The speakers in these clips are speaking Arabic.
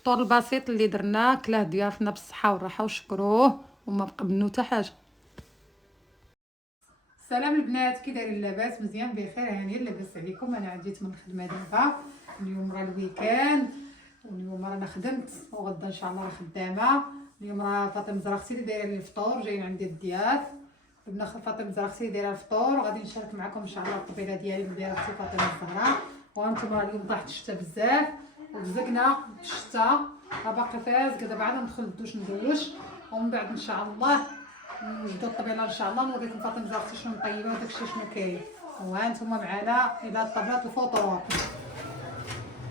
الفطور البسيط اللي درناه كلاه ضيافنا بالصحه والراحه وشكروه وما بقى منو حتى حاجه. سلام البنات، كي دايرين؟ لاباس؟ مزيان بخير؟ هانيه لاباس عليكم؟ انا عديت من الخدمه دابا، اليوم راه الويكاند واليوم رانا خدمت وغدا ان شاء الله راه خدامه. اليوم راه فاطمه زراختي اللي دايره لي الفطور، جايين عندي الضياف. ابن فاطمه زراختي اللي دايره الفطور، وغادي نشارك معكم ان شاء الله الطبيله ديالي اللي دايره اختي فاطمه الزهراء. وانتم راه اليوم طاحت الشتا بزاف وبزقنا الشتا، راه باقي فازق. دابا عاد ندخل للدوش ندوش ومن بعد ان شاء الله نوجدوا الطبيله ان شاء الله، نوريكم فاطمه زراختي شنو مطيبه وداكشي شنو كاين. وهانتوما معنا الى طبلات الفطور.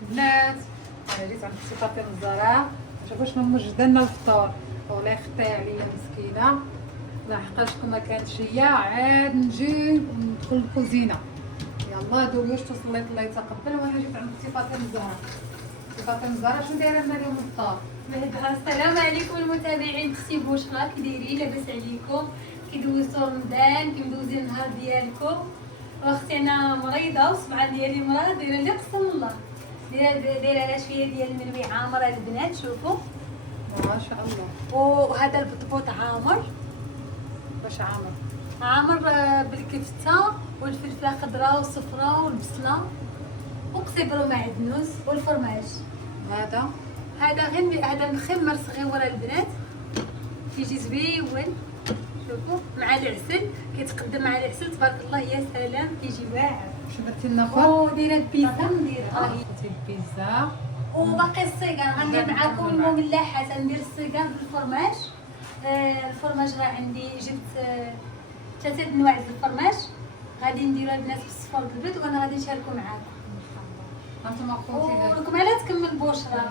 البنات انا جيت عند اختي فاطمه الزهراء، شوفوا شنو موجده لنا الفطور. والله يخطي عليا مسكينه، لحقاش ما كانتش هي، عاد نجي ندخل الكوزينه. يلا دوشت وصليت الله يتقبل، وانا جيت عند اختي فاطمه الزهراء. اختي فاطمه الزهراء شنو دايره لنا اليوم الفطور؟ السلام عليكم المتابعين اختي بشرى، كي دايرين؟ لاباس عليكم؟ كي دوزتوا رمضان؟ كي مدوزين النهار ديالكم؟ واختي انا مريضه وصبعان ديالي مرض، دايره لي قسم الله، دايره على شويه ديال المنوي عامر البنات شوفوا ما شاء الله. وهذا البطبوط عامر. باش عامر؟ عامر بالكفته والفلفله خضراء والصفراء والبصله وقزبر ومعدنوس والفرماج. هذا غير هذا مخمر صغيور البنات، كيجي زويون شوفوا مع العسل، كيتقدم مع العسل تبارك الله يا سلام، كيجي واعر. شنو درتي لنا اخر؟ دايره البيتزا نديرها، درتي البيتزا وباقي الصيغان غندير معكم المملحات. ندير الصيغان بالفرماج. الفرماج راه عندي جبت 3 انواع د الفرماج، غادي نديرها البنات بالصفار بالبيض وانا غادي نشاركو معاكم. انتم خوتي ولكم على تكمل بشرى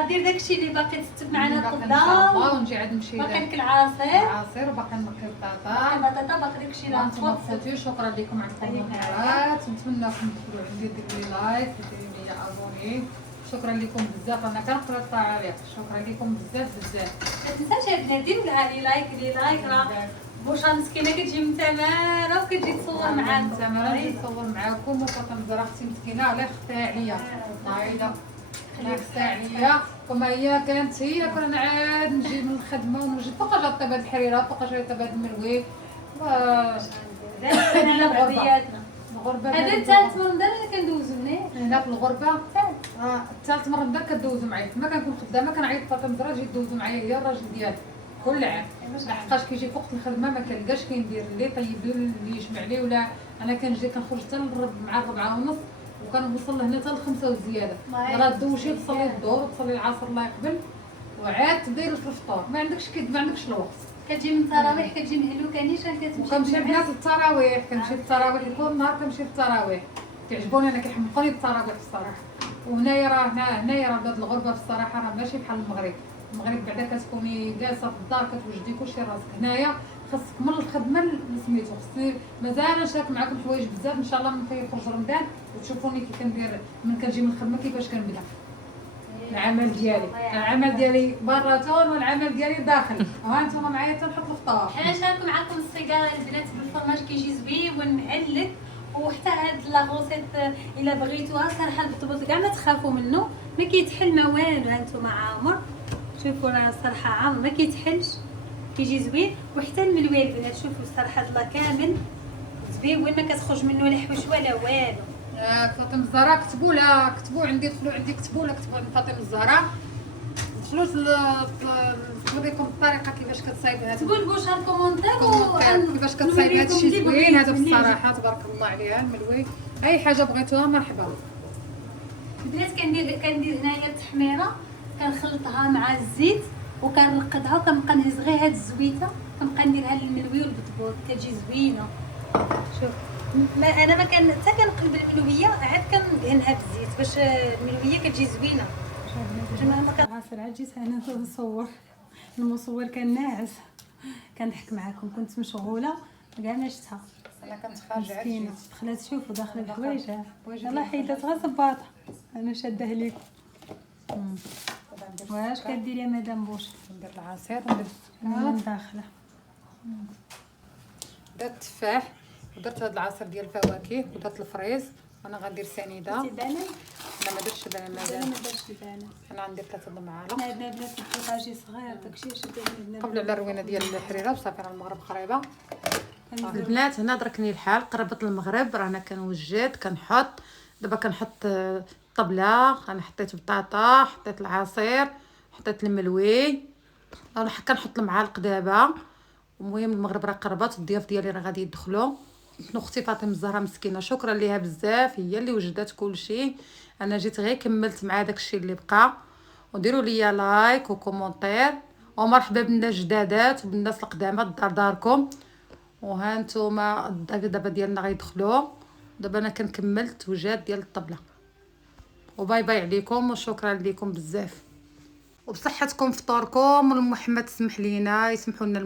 غادير داكشي اللي باقي تكتب معنا ان شاء القدام. الله، ونجي عاد نمشي باقي لك العصير وباقي نقي باقي البطاطا. البطاطا، باقي داكشي اللي انتم غنفوت. خوتي شكرا لكم على الكومنتات، ونتمنىكم تدخلوا عندي ديروا لي لايك وديروا لي ابوني. شكرا لكم بزاف، انا كنقرا التعاليق. شكرا لكم بزاف بزاف. ما تنساش يا بنات ديروا لها لي لايك راه بشرى مسكينه كتجي من تماره وكتجي تصور معاكم. انا نجي نصور معاكم، وفاطمه زهراء اختي مسكينه الله يخفيها عليا، عايده الله يخفيها عليا. وما هي كانت هي كنا عاد نجي من الخدمه ونوجد فوقاش غطيب هاد الحريره، فوقاش غطيب هاد المروي على بعضياتنا. الغربه هذا الثالث من رمضان اللي كندوزو هنا في الغربه. الثالث مره بدا كدوزو معايا، ما كنكون خدامه كنعيط فاطمه زهراء تجي دوزو معايا هي الراجل ديالها كل عام. لحقاش كيجي في وقت الخدمه ما كنلقاش كندير اللي طيب اللي يجمع لي، ولا انا كنجي كنخرج حتى مع 4:30 وكنوصل لهنا حتى ل5 وزياده. راه دوشي تصلي الظهر وتصلي العصر الله يقبل وعاد تدير في الفطور، ما عندكش ما عندكش الوقت. كتجي من التراويح كتجي مهلوكه نيشان وكنمشي البنات للتراويح، كنمشي للتراويح كل نهار كنمشي للتراويح. كيعجبوني انا، كيحمقوني التراويح الصراحه. وهنايا راه هنايا راه بلاد الغربه الصراحه راه ماشي بحال المغرب. المغرب بعدا كتكوني جالسه في الدار كتوجدي كلشي راسك. هنايا خاصك من الخدمه سميتو، خصني مازال نشارك معكم حوايج بزاف ان شاء الله من كيخرج رمضان وتشوفوني كي كندير من كنجي من الخدمه كيفاش كنبدا العمل ديالي. العمل ديالي براتون والعمل ديالي داخل. ها انتم معايا تنحط الفطور. حنا نشاركو معكم الصيغه البنات بالفرماج، كيجي زوين معلك. وحتى هاد لاغوسيت الا بغيتوها صراحه البطبوط كاع ما تخافوا منه، ما كيتحل ما والو. هانتوما عامر شوفوا راه الصراحه عامر ما كيتحلش، كيجي زوين. وحتى الملوي البنات شوفوا الصراحه الله كامل زوين، ما كتخرج منه لا حوش ولا والو. فاطمه الزهراء كتبوا لها، كتبوا عندي، دخلوا عندي كتبوا لها، كتبوا عند فاطمه الزهراء، دخلوا نوريكم الطريقه كيفاش كتصايب هذا. كتبوا البوشر كومونتير كيفاش كتصايب هذا الشيء زوين هذا بصراحه تبارك الله عليها. الملوي اي حاجه بغيتوها مرحبا. البنات كندير هنايا التحميره، كنخلطها مع الزيت وكنرقدها وكنبقى نهز غير هاد الزويته، كنبقى نديرها للملوي والبطبوط كتجي زوينه. شوف انا ما كان حتى كنقلب الملويه عاد كندهنها بالزيت باش الملويه كتجي زوينه. عسل عاد جيت انا نصور، المصور كان ناعس كنضحك معاكم، كنت مشغوله كاع ما شفتها. انا كنت خارجه عاد دخلت شوفوا داخله الحوايج يلاه حيدات غير صباطه انا شاده ليكم. واش كديري يا مدام بوش؟ ندير العصير وندير من داخله درت التفاح ودرت هذا العصير ديال الفواكه ودرت الفريز. وانا غندير سنيده. درتي بنان؟ لا ما درتش دابا انا مازال مازال. ما دارش البنات. انا عندي 3 المعالق. حنا عندنا بنات البوطاجي صغير داكشي علاش درنا قبل على الروينه ديال الحريره وصافي راه المغرب قريبه. كنزيدو. البنات هنا دركني الحال قربت المغرب رانا كنوجد كنحط. دابا كنحط الطبله. انا حطيت بطاطا حطيت العصير حطيت الملوي. انا كنحط المعالق دابا. المهم المغرب راه قربت الضياف ديالي راه غادي يدخلوا. اختي فاطمه الزهراء مسكينه شكرا ليها بزاف هي اللي وجدات كلشي. انا جيت غير كملت مع داكشي اللي بقى. وديروا لي لايك وكومونتير ومرحبا بالناس جدادات وبالناس القدامى داركم. وها نتوما الضيف دابا ديالنا غيدخلوا. دابا انا كنكمل التوجات ديال الطبله. وباي باي عليكم وشكرا لكم بزاف وبصحتكم فطوركم. والمحمد تسمح لينا يسمحوا لنا